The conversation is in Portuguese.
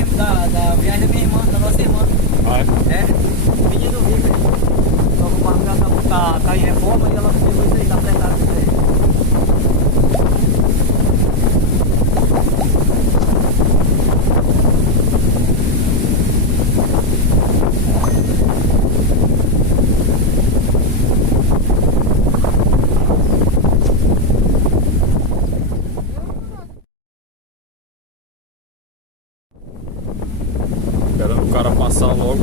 da viagem da minha irmã, da nossa irmã. Ah, é? É, menino rico. Só que o barco já tá em reforma e ela pegou isso aí, tá fretado isso aí. Esperando o cara passar logo.